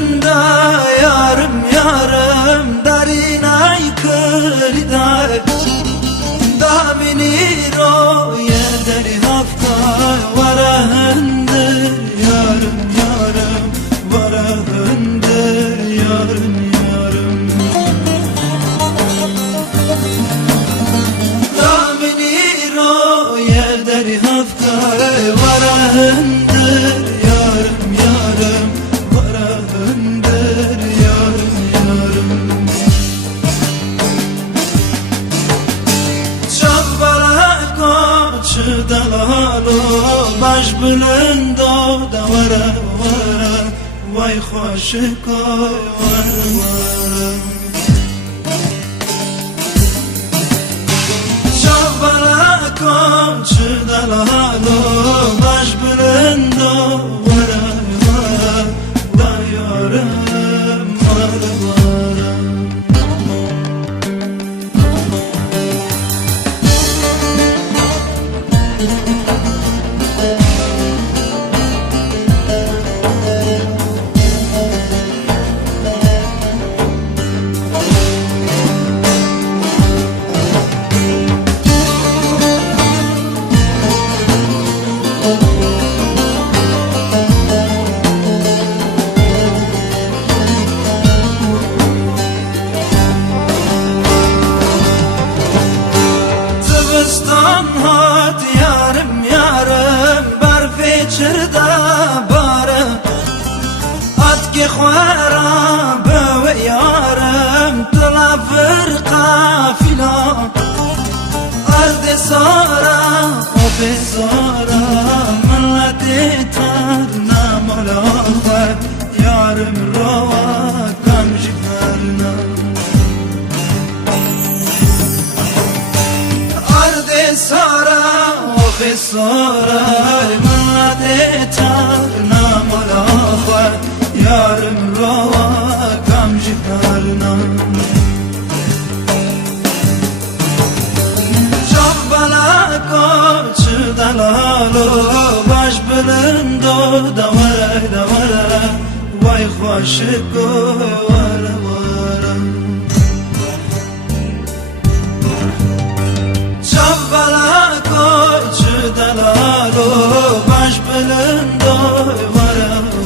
بلنده یارم یارم درینای کلیده دامینی رو یه دری هفته وره هنده یارم یارم وره هنده یارم یارم دامینی رو یه دری هفته وره هنده یارم یارم وره هنده یارم یارم چه دلالو باش بلندو دوره وره وای خوشکای وره وره شبرکم چه دلالو باش بلندو وره وره دایارم وره وره هات یارم یارم برفی چرده باره هات که خوارم به یارم طلا فرقا فیلا ارد سارا و بزارا ملتی تر نمالا خود یارم روا کم جگرنا سارا و خسارا ملت تر نمالا خود یارم روا کم جگرنا شب بلکم چه دلالو باش بلندو دوره دوره وای خوشکو وره وره بلکو چه دلالو باش بلندو وره